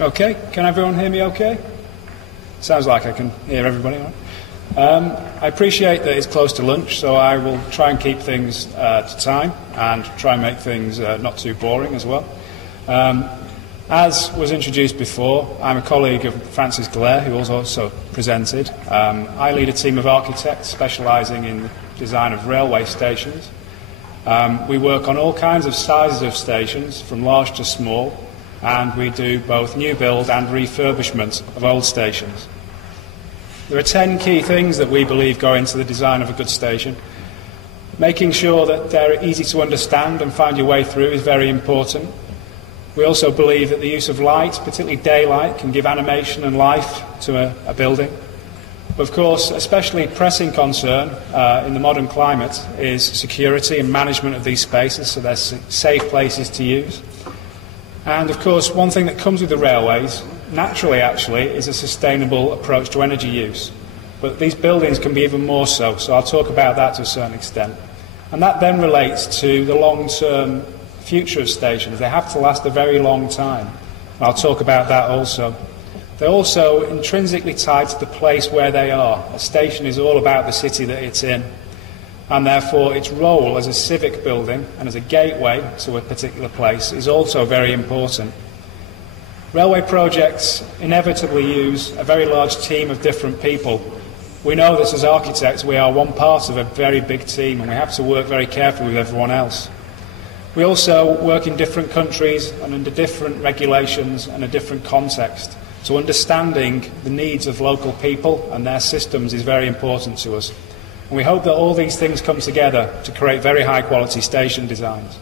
Okay, can everyone hear me okay? Sounds like I can hear everybody, right? I appreciate that it's close to lunch, so I will try and keep things to time and try and make things not too boring as well. As was introduced before, I'm a colleague of Francis Blair, who also presented. I lead a team of architects specialising in the design of railway stations. We work on all kinds of sizes of stations, from large to small, and we do both new build and refurbishment of old stations. There are 10 key things that we believe go into the design of a good station. Making sure that they're easy to understand and find your way through is very important. We also believe that the use of light, particularly daylight, can give animation and life to a building. But of course, especially pressing concern in the modern climate is security and management of these spaces, so they're safe places to use. And of course, one thing that comes with the railways, naturally actually, is a sustainable approach to energy use. But these buildings can be even more so, so I'll talk about that to a certain extent. And that then relates to the long-term future of stations. They have to last a very long time. And I'll talk about that also. They're also intrinsically tied to the place where they are. A station is all about the city that it's in, and therefore its role as a civic building and as a gateway to a particular place is also very important. Railway projects inevitably use a very large team of different people. We know this as architects, we are one part of a very big team, and we have to work very carefully with everyone else. We also work in different countries and under different regulations and a different context. So understanding the needs of local people and their systems is very important to us. And we hope that all these things come together to create very high quality station designs.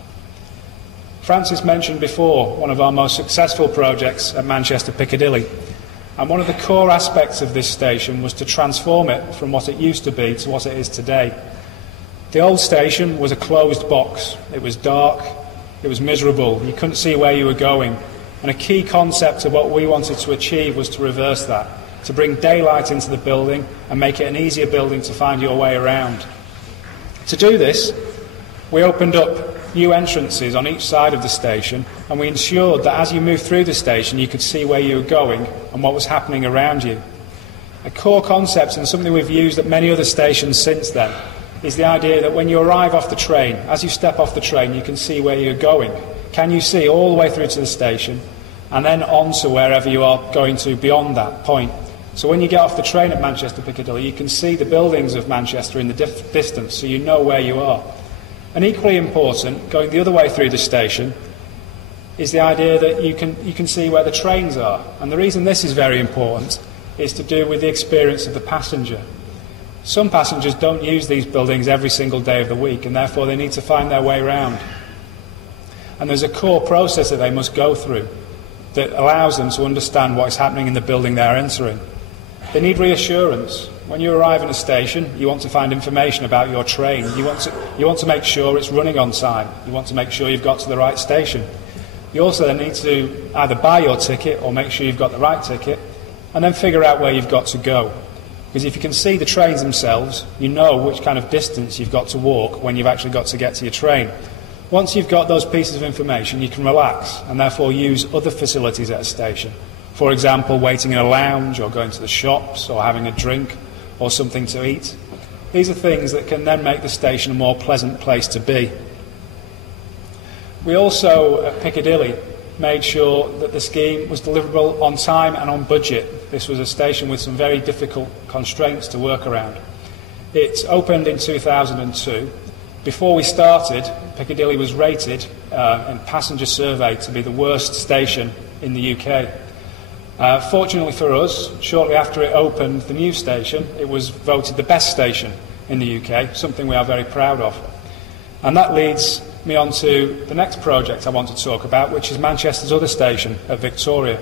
Francis mentioned before one of our most successful projects at Manchester Piccadilly. And one of the core aspects of this station was to transform it from what it used to be to what it is today. The old station was a closed box. It was dark, it was miserable, you couldn't see where you were going. And a key concept of what we wanted to achieve was to reverse that, to bring daylight into the building and make it an easier building to find your way around. To do this, we opened up new entrances on each side of the station, and we ensured that as you moved through the station you could see where you were going and what was happening around you. A core concept, and something we've used at many other stations since then, is the idea that when you arrive off the train, as you step off the train, you can see where you're going. Can you see all the way through to the station and then on to wherever you are going to beyond that point? So when you get off the train at Manchester Piccadilly, you can see the buildings of Manchester in the distance, so you know where you are. And equally important, going the other way through the station, is the idea that you can see where the trains are. And the reason this is very important is to do with the experience of the passenger. Some passengers don't use these buildings every single day of the week, and therefore they need to find their way around. And there's a core process that they must go through that allows them to understand what is happening in the building they're entering. They need reassurance. When you arrive at a station, you want to find information about your train. You want to make sure it's running on time. You want to make sure you've got to the right station. You also then need to either buy your ticket or make sure you've got the right ticket, and then figure out where you've got to go. Because if you can see the trains themselves, you know which kind of distance you've got to walk when you've actually got to get to your train. Once you've got those pieces of information, you can relax and therefore use other facilities at a station. For example, waiting in a lounge or going to the shops or having a drink or something to eat. These are things that can then make the station a more pleasant place to be. We also, at Piccadilly, made sure that the scheme was deliverable on time and on budget. This was a station with some very difficult constraints to work around. It opened in 2002. Before we started, Piccadilly was rated in passenger survey to be the worst station in the UK. Fortunately for us, shortly after it opened the new station, it was voted the best station in the UK, something we are very proud of. And that leads me on to the next project I want to talk about, which is Manchester's other station at Victoria.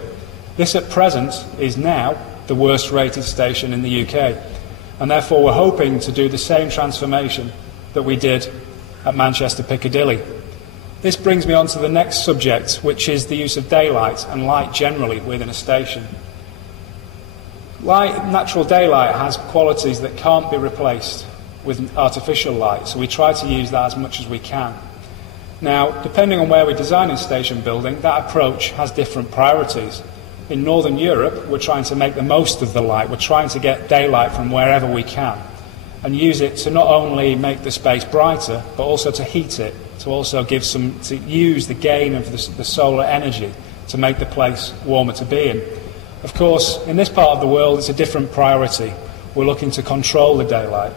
This at present is now the worst rated station in the UK, and therefore we're hoping to do the same transformation that we did at Manchester Piccadilly. This brings me on to the next subject, which is the use of daylight and light generally within a station. Natural daylight has qualities that can't be replaced with artificial light, so we try to use that as much as we can. Now, depending on where we design a station building, that approach has different priorities. In Northern Europe, we're trying to make the most of the light. We're trying to get daylight from wherever we can and use it to not only make the space brighter, but also to heat it, to also to use the gain of the solar energy to make the place warmer to be in. Of course, in this part of the world, it's a different priority. We're looking to control the daylight.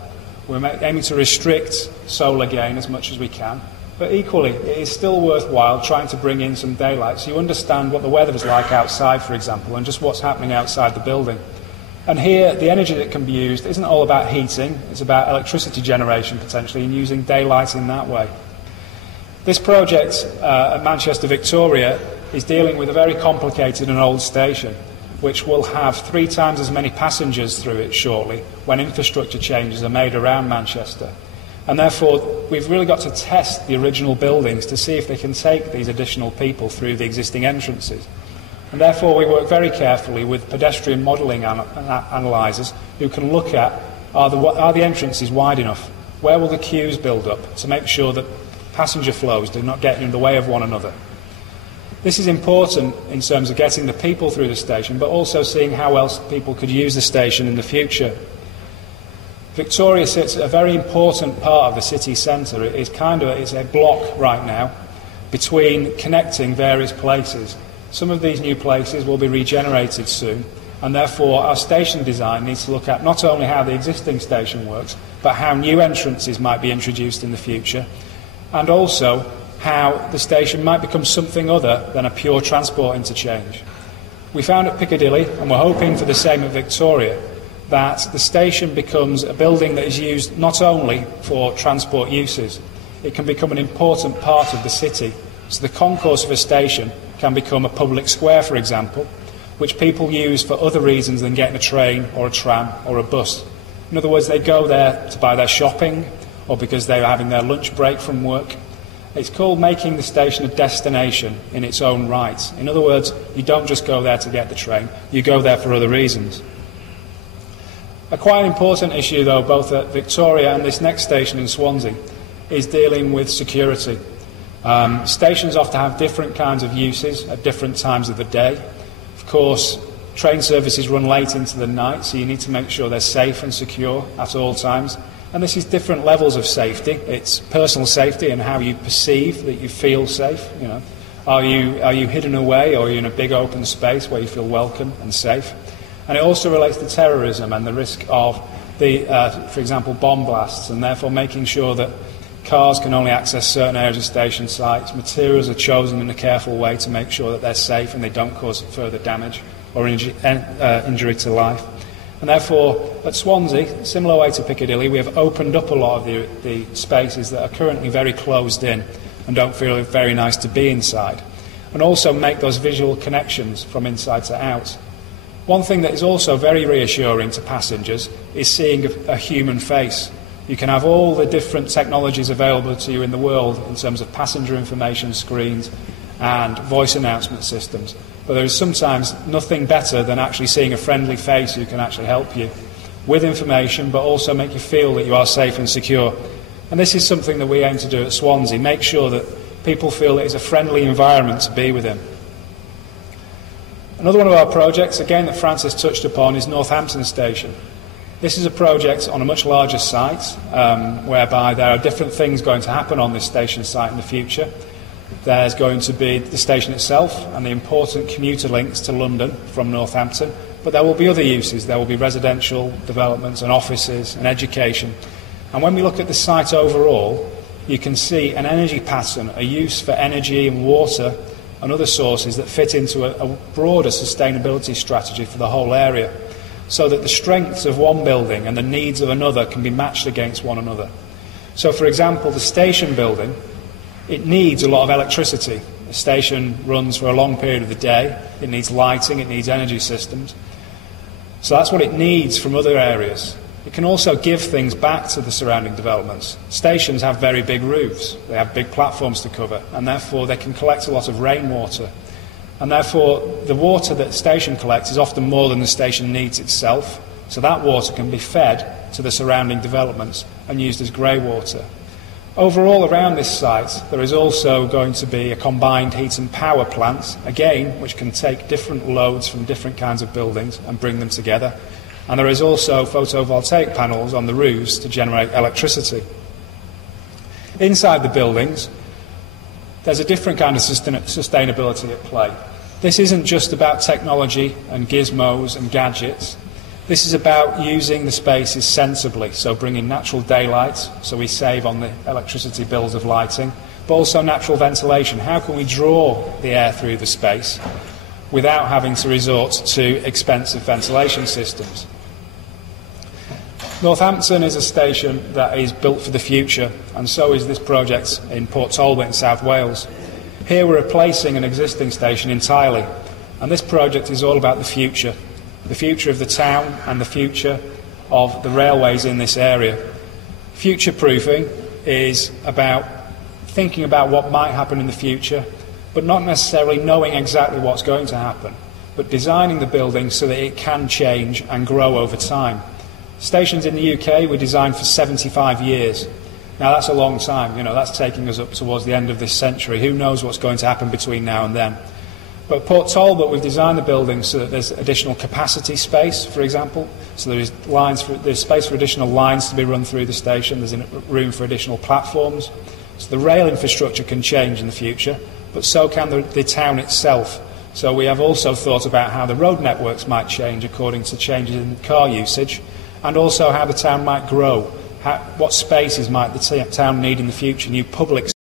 We're aiming to restrict solar gain as much as we can. But equally, it is still worthwhile trying to bring in some daylight so you understand what the weather is like outside, for example, and just what's happening outside the building. And here, the energy that can be used isn't all about heating, it's about electricity generation potentially and using daylight in that way. This project at Manchester Victoria is dealing with a very complicated and old station, which will have 3 times as many passengers through it shortly when infrastructure changes are made around Manchester. And therefore, we've really got to test the original buildings to see if they can take these additional people through the existing entrances. And therefore, we work very carefully with pedestrian modelling analysers who can look at, are the entrances wide enough? Where will the queues build up to make sure that passenger flows do not get in the way of one another? This is important in terms of getting the people through the station, but also seeing how else people could use the station in the future. Victoria sits at a very important part of the city centre. It's a block right now between connecting various places. Some of these new places will be regenerated soon, and therefore our station design needs to look at not only how the existing station works, but how new entrances might be introduced in the future, and also how the station might become something other than a pure transport interchange. We found at Piccadilly, and we're hoping for the same at Victoria, that the station becomes a building that is used not only for transport uses, it can become an important part of the city. So the concourse of a station can become a public square, for example, which people use for other reasons than getting a train or a tram or a bus. In other words, they go there to buy their shopping or because they're having their lunch break from work. It's called making the station a destination in its own right. In other words, you don't just go there to get the train, you go there for other reasons. A quite important issue, though, both at Victoria and this next station in Swansea, is dealing with security. Stations often have different kinds of uses at different times of the day. Of course, train services run late into the night, so you need to make sure they're safe and secure at all times. And this is different levels of safety. It's personal safety and how you perceive that you feel safe. You know, are you hidden away, or are you in a big open space where you feel welcome and safe? And it also relates to terrorism and the risk of for example, bomb blasts, and therefore making sure that cars can only access certain areas of station sites. Materials are chosen in a careful way to make sure that they're safe and they don't cause further damage or injury to life. And therefore, at Swansea, similar way to Piccadilly, we have opened up a lot of the spaces that are currently very closed in and don't feel very nice to be inside, and also make those visual connections from inside to out. One thing that is also very reassuring to passengers is seeing a human face. You can have all the different technologies available to you in the world in terms of passenger information screens and voice announcement systems, but there is sometimes nothing better than actually seeing a friendly face who can actually help you with information, but also make you feel that you are safe and secure. And this is something that we aim to do at Swansea, make sure that people feel it is a friendly environment to be within. Another one of our projects, again that Francis touched upon, is Northampton Station. This is a project on a much larger site, whereby there are different things going to happen on this station site in the future. There's going to be the station itself and the important commuter links to London from Northampton, but there will be other uses. There will be residential developments and offices and education. And when we look at the site overall, you can see an energy pattern, a use for energy and water and other sources that fit into a broader sustainability strategy for the whole area, so that the strengths of one building and the needs of another can be matched against one another. So, for example, the station building, it needs a lot of electricity. The station runs for a long period of the day. It needs lighting, it needs energy systems. So that's what it needs from other areas. It can also give things back to the surrounding developments. Stations have very big roofs, they have big platforms to cover, and therefore they can collect a lot of rainwater. And therefore the water that the station collects is often more than the station needs itself, so that water can be fed to the surrounding developments and used as grey water. Overall, around this site, there is also going to be a combined heat and power plant, again, which can take different loads from different kinds of buildings and bring them together. And there is also photovoltaic panels on the roofs to generate electricity. Inside the buildings, there's a different kind of sustainability at play. This isn't just about technology and gizmos and gadgets. This is about using the spaces sensibly, so bringing natural daylight, so we save on the electricity bills of lighting, but also natural ventilation. How can we draw the air through the space without having to resort to expensive ventilation systems? Northampton is a station that is built for the future, and so is this project in Port Talbot in South Wales. Here we're replacing an existing station entirely, and this project is all about the future of the town and the future of the railways in this area. Future-proofing is about thinking about what might happen in the future, but not necessarily knowing exactly what's going to happen, but designing the building so that it can change and grow over time. Stations in the UK were designed for 75 years. Now that's a long time, that's taking us up towards the end of this century. Who knows what's going to happen between now and then? But Port Talbot, we've designed the building so that there's additional capacity space, for example. So there's space for additional lines to be run through the station. There's room for additional platforms. So the rail infrastructure can change in the future, but so can the town itself. So we have also thought about how the road networks might change according to changes in car usage, and also how the town might grow. What spaces might the town need in the future? New public